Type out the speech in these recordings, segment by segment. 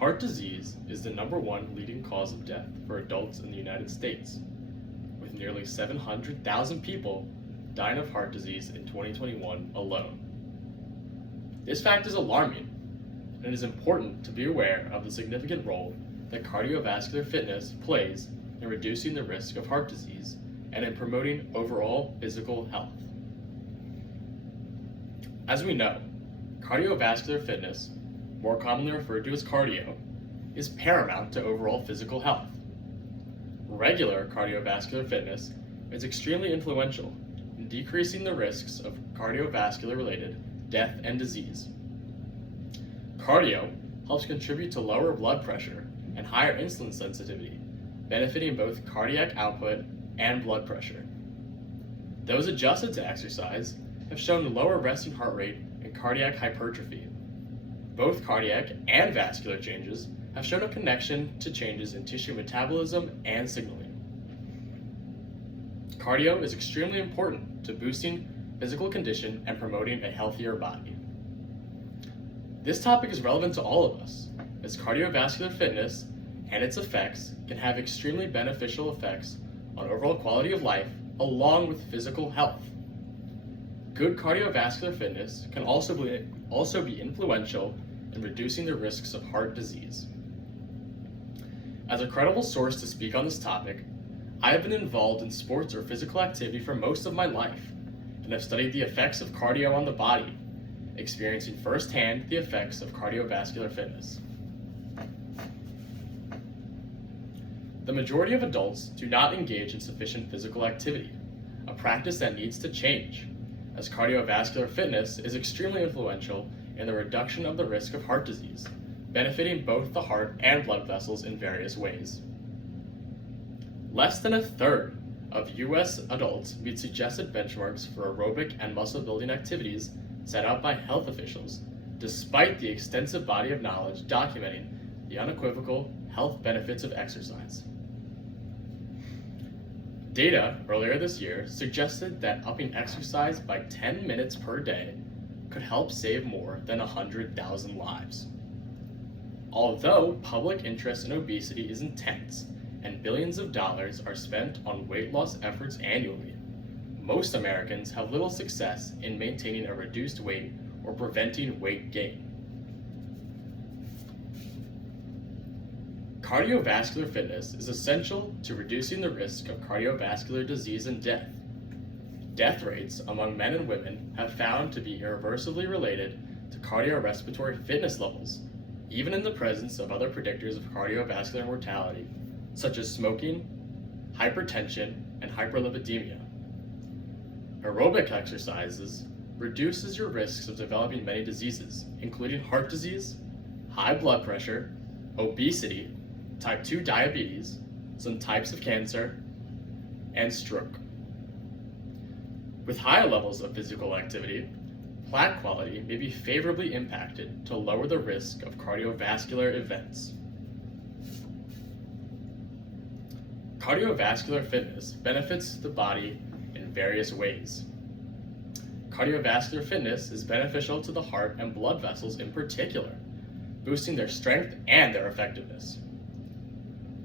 Heart disease is the #1 leading cause of death for adults in the United States, with nearly 700,000 people dying of heart disease in 2021 alone. This fact is alarming, and it is important to be aware of the significant role that cardiovascular fitness plays in reducing the risk of heart disease and in promoting overall physical health. As we know, cardiovascular fitness, more commonly referred to as cardio, is paramount to overall physical health. Regular cardiovascular fitness is extremely influential in decreasing the risks of cardiovascular-related death and disease. Cardio helps contribute to lower blood pressure and higher insulin sensitivity, benefiting both cardiac output and blood pressure. Those adjusted to exercise have shown lower resting heart rate and cardiac hypertrophy. Both cardiac and vascular changes have shown a connection to changes in tissue metabolism and signaling. Cardio is extremely important to boosting physical condition and promoting a healthier body. This topic is relevant to all of us, as cardiovascular fitness and its effects can have extremely beneficial effects on overall quality of life along with physical health. Good cardiovascular fitness can also be influential in reducing the risks of heart disease. As a credible source to speak on this topic, I have been involved in sports or physical activity for most of my life and have studied the effects of cardio on the body, experiencing firsthand the effects of cardiovascular fitness. The majority of adults do not engage in sufficient physical activity, a practice that needs to change, as cardiovascular fitness is extremely influential in the reduction of the risk of heart disease, benefiting both the heart and blood vessels in various ways. Less than a third of US adults meet suggested benchmarks for aerobic and muscle building activities set out by health officials, despite the extensive body of knowledge documenting the unequivocal health benefits of exercise. Data earlier this year suggested that upping exercise by 10 minutes per day could help save more than 100,000 lives. Although public interest in obesity is intense and billions of dollars are spent on weight loss efforts annually, most Americans have little success in maintaining a reduced weight or preventing weight gain. Cardiovascular fitness is essential to reducing the risk of cardiovascular disease and death. Death rates among men and women have found to be irreversibly related to cardiorespiratory fitness levels, even in the presence of other predictors of cardiovascular mortality, such as smoking, hypertension, and hyperlipidemia. Aerobic exercises reduces your risks of developing many diseases, including heart disease, high blood pressure, obesity, type 2 diabetes, some types of cancer, and stroke. With higher levels of physical activity, plaque quality may be favorably impacted to lower the risk of cardiovascular events. Cardiovascular fitness benefits the body in various ways. Cardiovascular fitness is beneficial to the heart and blood vessels in particular, boosting their strength and their effectiveness.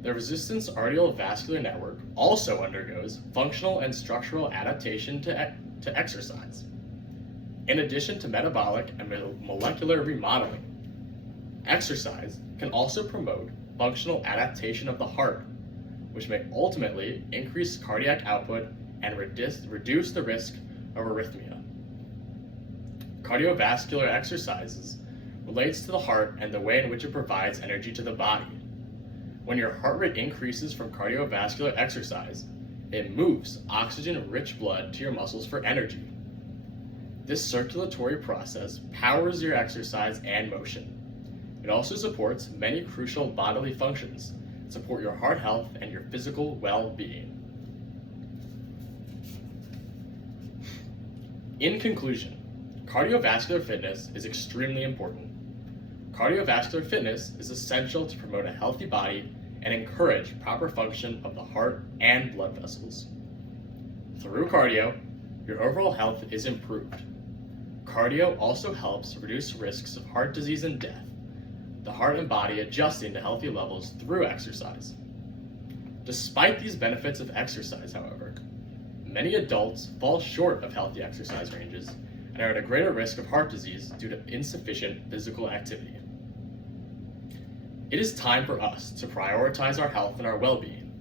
The resistance arteriovascular network also undergoes functional and structural adaptation to exercise. In addition to metabolic and molecular remodeling, exercise can also promote functional adaptation of the heart, which may ultimately increase cardiac output and reduce the risk of arrhythmia. Cardiovascular exercises relates to the heart and the way in which it provides energy to the body. When your heart rate increases from cardiovascular exercise, it moves oxygen-rich blood to your muscles for energy. This circulatory process powers your exercise and motion. It also supports many crucial bodily functions, support your heart health and your physical well-being. In conclusion, cardiovascular fitness is extremely important. Cardiovascular fitness is essential to promote a healthy body and encourage proper function of the heart and blood vessels. Through cardio, your overall health is improved. Cardio also helps reduce risks of heart disease and death the heart and body adjusting to healthy levels through exercise. Despite these benefits of exercise, however, many adults fall short of healthy exercise ranges and are at a greater risk of heart disease due to insufficient physical activity. It is time for us to prioritize our health and our well-being,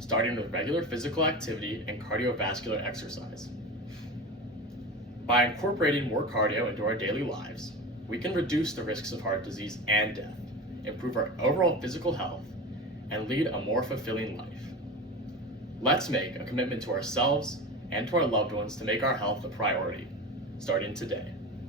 starting with regular physical activity and cardiovascular exercise. By incorporating more cardio into our daily lives, we can reduce the risks of heart disease and death, improve our overall physical health, and lead a more fulfilling life. Let's make a commitment to ourselves and to our loved ones to make our health a priority, starting today.